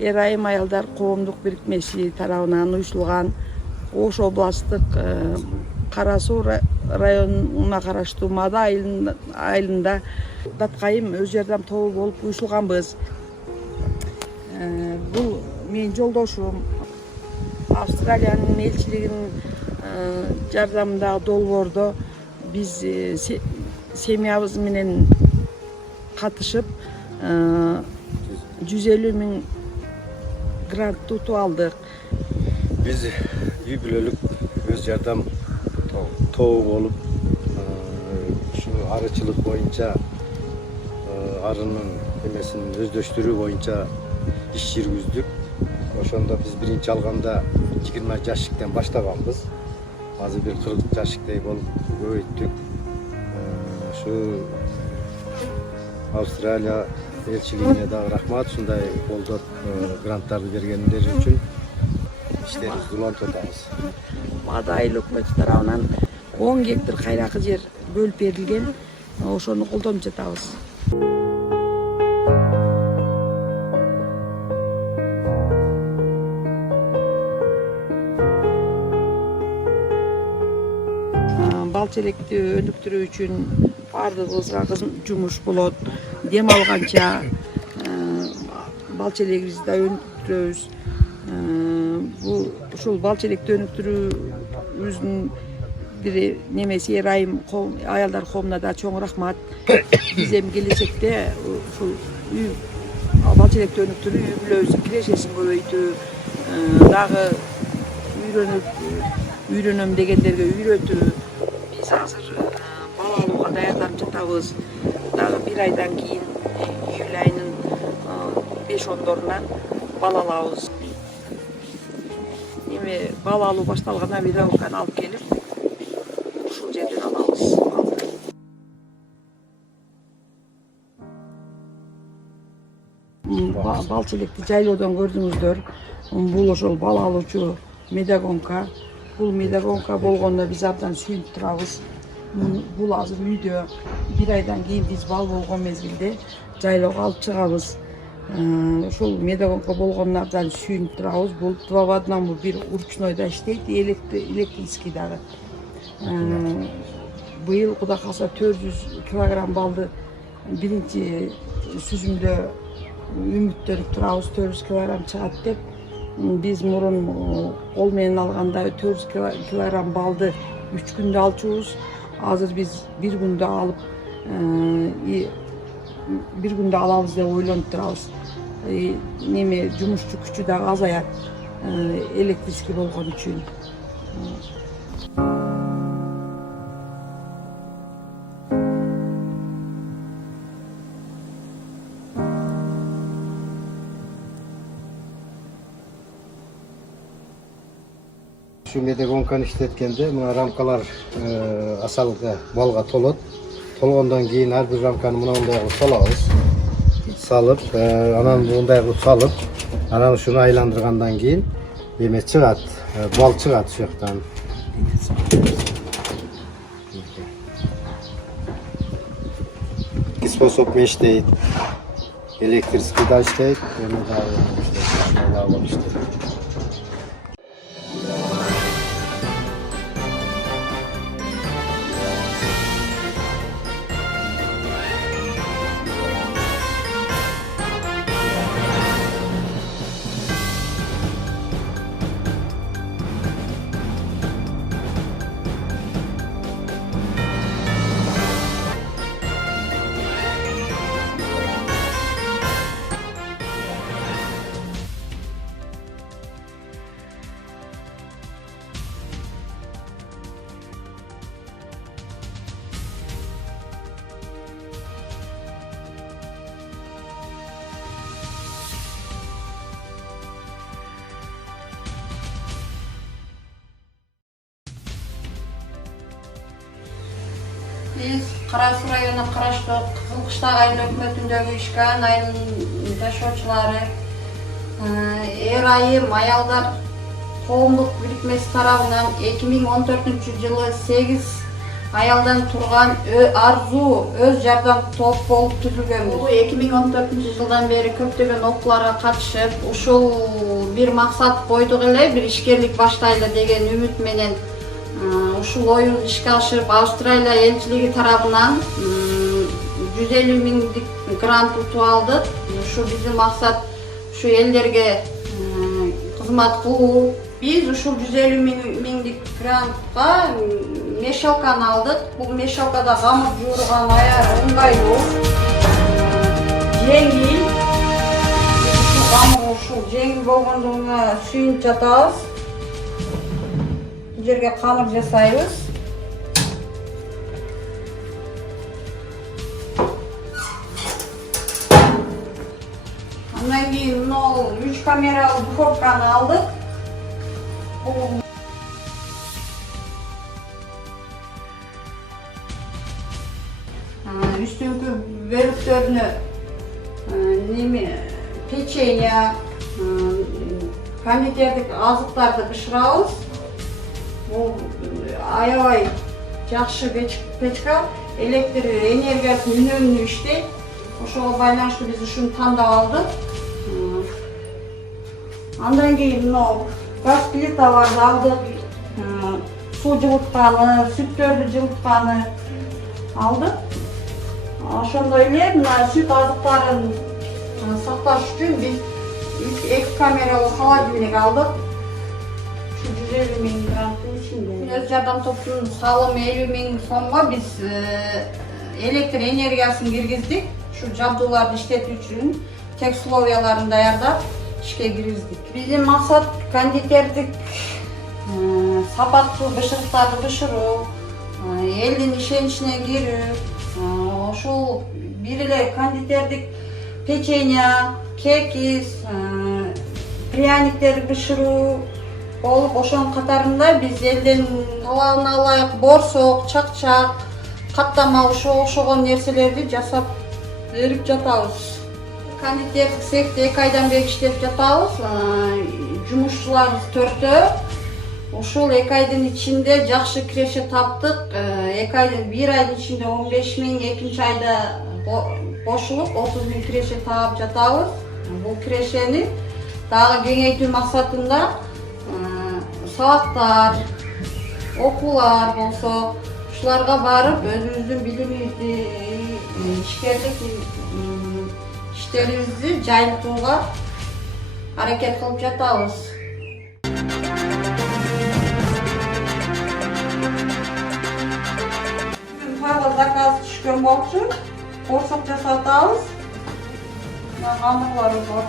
Эрайым аялдар коомдук бирикмеси тарабынан уюштурулган Ош областтык Кара Суу районуна караштуу Мада айылында Даткайым өз жардам тобу болуп уюштурганбыз. Бул менин жолдошум Австралиянын элчилигинин жардамындагы долбоордо биз семьябыз менен катышып 150 000 грант утуп алдык. Biz үй бүлөлүк өз жардам тобу болуп ушу арычылык боюнча арынын эмесин өздөштүрүү боюнча иш жүргүздүк. Ошондо биз биринчи алганда 20 жашыктан баштаганбыз. Азыр бир 40 жашыктей болуп көбөйттүк. Ушу Австралия элчилигине дагы рахмат, ушундай колдоп гранттарды бергендер үчүн иштерибизди улантып атабыз. Мада айыл өкмөтү тарабынан 10 гектар кайракы жер бөлүп берилген. Ошону колдонуп жатабыз. Бал челекти өнүктүрүү үчүн баардыгыбызга жумуш болот. Дем алганча бал челегибизди да өнүктүрөбүз. Ушул бал челекти өнүктүрүүбүздүн бир немеси Эрайым аялдар коомуна да чоң рахмат. Биз эми келечекте ушул бал челекти өнүктүрүү, үй бүлөбүздүн кирешесин көбөйтүү, дагы үйрөнөм дегендерге үйрөтүү. Биз азыр бала алууга даярданып жатабыз. Дагы 1 айдан кийин июль айынын 5-10 бала алабыз. Эми бала алуу башталгандан видеоканы алып келип, ушул жерден алабыз. Бал челекти жайлоодон көрдүңүздөр. Бул ошол бала алуучу медагонка. Бул медагонка болгондо биз абдан сүйүнүп турабыз. Бул азыр үйдө 1 айдан кийин биз бал болгон мезгилде жайлоого алып чыгабыз. Ушул медагонка болгонуна абдан сүйүнүп турабыз. Бул 2 в 1, бир ручнойда иштейт, электрический дагы. Быйыл Кудай кааласа 400 килограмм балды биринчи сүзүмдө үмүттөнүп турабыз, 400 килограмм чыгат деп. Биз мурун кол менен алганда 400 килограмм балды 3 күндө алчубуз. Азыр биз 1 күндө алып, 1 күндө алабыз деп ойлонуп турабыз. Неме жумушчу күчү дагы азаят, электрический болгон үчүн. Şu medagонканы иштеткенде мына рамкалар асалга балга толот. Толгондон кийин ар бир рамканы мындай кылып салабыз. Салып, анан мындай кылып салып, анан ушуну айландыргандан кийин эме чыгат, бал чыгат ушул жактан. Способ иштейт. Электрический да иштейт, эми дагы иштейт. Biz Kara Suu rayonuna караштуу Кызылкыштак айыл өкмөтүндөгү ишкан айылынын жашоочулары Эрайым аялдар коомдук бирикмеси тарабынан 2014 жылы 8 аялдан турган арзуу өз жардам топ болуп түзүлгөнбүз. 2014 бери көптөгөн окууларга катышып, ушул бир максат койдук эле, бир ишкерлик баштайлы деген үмүт менен ушул оюбузду ишке ашырып, Австралия элчилиги тарабынан 150 миңдик грант утуп алдык. Ушу биздин максат ушу элдерге кызмат кылуу. Биз ушул 150 миңдик грантка мешалканы алдык. Бул мешалкада камыр жууруган аябай ыңгайлуу, жеңил. Камыр ушул жеңил болгондугуна сүйүнүп жатабыз. Бул жерге камыр жасайбыз. Андан кийин мына 3 камералуу духовканы алдык. Üstünkü bölüktörünü pеченье, кондитердик азыктарды бышырабыз. Бул аябай жакшы печка, электр энергиясын үнөмдүү иштейт. Ошого байланыштуу биз ушуну тандап алдык. Андан кийин мына газ плиталарды алдык. Суу жылытканы, сүттөрдү жылытканы алдык. Ошондой эле мына сүт азыктарын сакташ үчүн биз 2 камералуу холодильник алдык. Ушу 150 миң гранттын ичинде. Өз жардам топтун салымы 50 миң сомго биз электр энергиясын киргиздик. Ушу жабдууларды иштетүү үчүн тек условияларын даярдап ишке киргиздик. Биздин максат кондитердик сапаттуу бышырыктарды бышыруу, элдин ишеничине кирүү. Ошол бир эле кондитердик печенье, кекис, пряниктер бышыруу болуп, ошонун катарында биз элдин талабына ылайык борсок, чакчак, каттама ошого окшогон нерселерди жасап берип жатабыз. Кондитердик цехте 2 айдан бери иштеп жатабыз. Жумушчуларыбыз 4-тө. Ошол 2 айдын ичинде жакшы киреше таптык. 2 айдын 1 айдын ичинде 15 миң, 2-нчи айда кошулуп 30 миң киреше таап жатабыз. Бул кирешени дагы кеңейтүү максатында сабактар, окуулар болсо, ушуларга барып өзүбүздүн билимибизди, ишкерлик иштерибизди жайылтууга аракет кылып жатабыз. Тагы заказ түшкөн болчу. Борсок жасатабыз. Камырлары бар.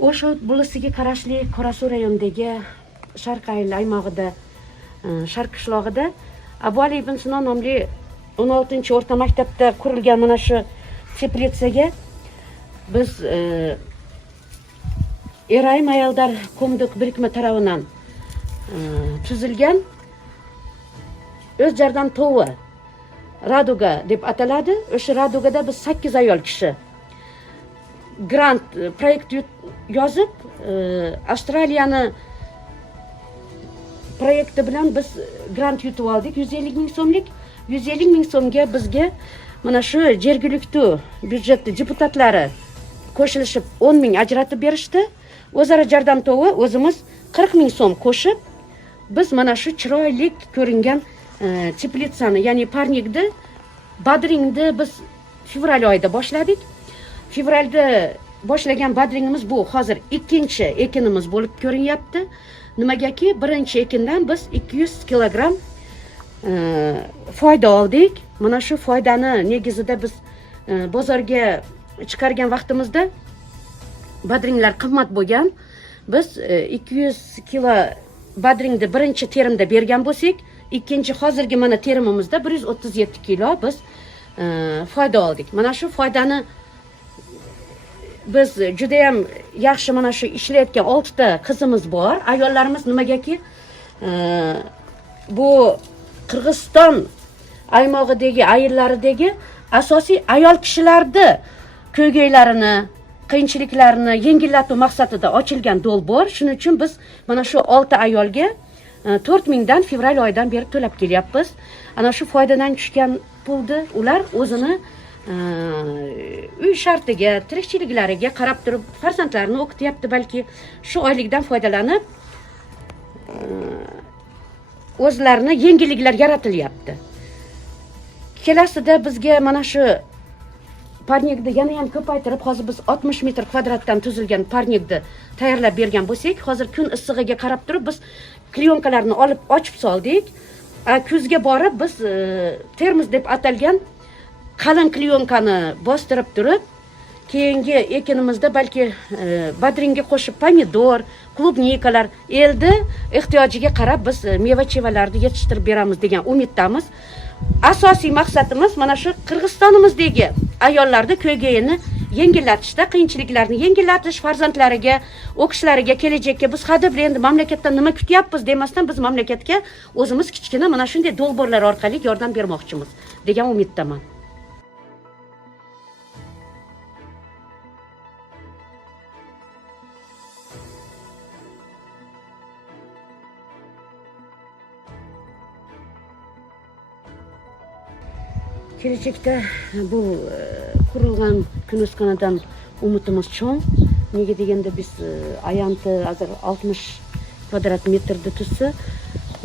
Ошо Булысыга карашлуу Кора-Суу районундагы Шарк айыл аймагында, Шарк кышлогунда Абу-Али ибн Сино номлуу 16-чы орто мектепте курулган мына шу теплицеге биз Эрайым аялдар коомдук бирикме тарабынан түзүлгөн өз жардам тобу Радуга деп аталады. Ошо Радугада биз 8 аял киши грант проект yazıp Австралияны проекти bilan biz grant yutib oldik. 150 ming so'mlik. 150 ming so'mga bizga mana shu жергиликтүү бюджет депутатлары qo'shilishib 10 ming ajratib berishdi. O'zaro jardam to'vi o'zimiz 40 ming so'm qo'shib, biz mana shu chiroyli ko'ringan teplitsani, ya'ni parnikni, badringni biz fevral oyida boshladik. Fevralda boshlagan badringimiz bu hozir ikkinchi ekinimiz bo'lib ko'rinyapti. Nimagaki birinchi ekindan biz 200 kilogramm foyda oldik. Mana shu foydani negizida biz bozorga chiqargan vaqtimizda badringlar qimmat bo'lgan. Biz 200 kilo badringni birinchi terimda bergan bo'lsak, ikkinchi hozirgi mana terimimizda 137 kilo biz foyda oldik. Mana shu foydani biz juda ham yaxshi mana shu ishlayotgan 6 ta qizimiz bor. Ayollarimiz nimagaki bu Qirg'iziston aymog'idagi ayillaridagi asosiy ayol kishilarni ko'ygaylarini, qiyinchiliklarini yengillatuv maqsadida ochilgan dolbor. Shuning uchun biz mana shu 6 ayolga 4000 dan fevral oyidan beri to'lab kelyapmiz. Ana shu foydadan tushgan pulni ular o'zini uy shartiga, tirikchiliklariga qarab turib farzandlarini o'qityapti, balki shu oylikdan foydalanib o'zlarini yengilliklar yaratilyapti. Kelasida bizga mana shu parnikni yana ham ko'paytirib, hozir biz 60 metr kvadratdan tuzilgan parnikni tayyorlab bergan bo'lsak, hozir kun issig'iga qarab turib biz klyonkalarni olib ochib soldik. Kuzga borib biz termos deb atalgan qalin klyonkani bostirib turib, keyingi ekinimizda balki badringga qo'shib pomidor, klubnikalar eldi ehtiyojiga qarab biz meva-chevalarni yetishtirib beramiz degan umiddamiz. Asosiy maqsadimiz mana shu Qirg'izistonimizdagi ayollarni ko'ygayini yengillatishda, qiyinchiliklarni yengillatish, farzandlariga, o'qishlariga, kelajakka biz hadeb endi mamlakatdan nima kutyapmiz demasdan biz mamlakatga o'zimiz kichkina mana shunday dolborlar orqali yordam bermoqchimiz degan umiddaman. Kelajakda bu qurilgan kunusxonadan umidimiz cho'ng. Nega deganda biz ayanti hozir 60 kvadrat metrda tursa,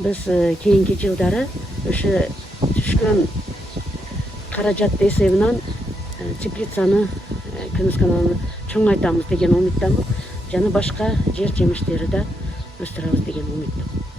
biz keyingi yillari o'sha tushgan xarajat hisobidan teplitsani, kunusxonani cho'ngaytamiz degan umiddamiz. Yana boshqa yer jemishlarida o'stiramiz degan umiddaman.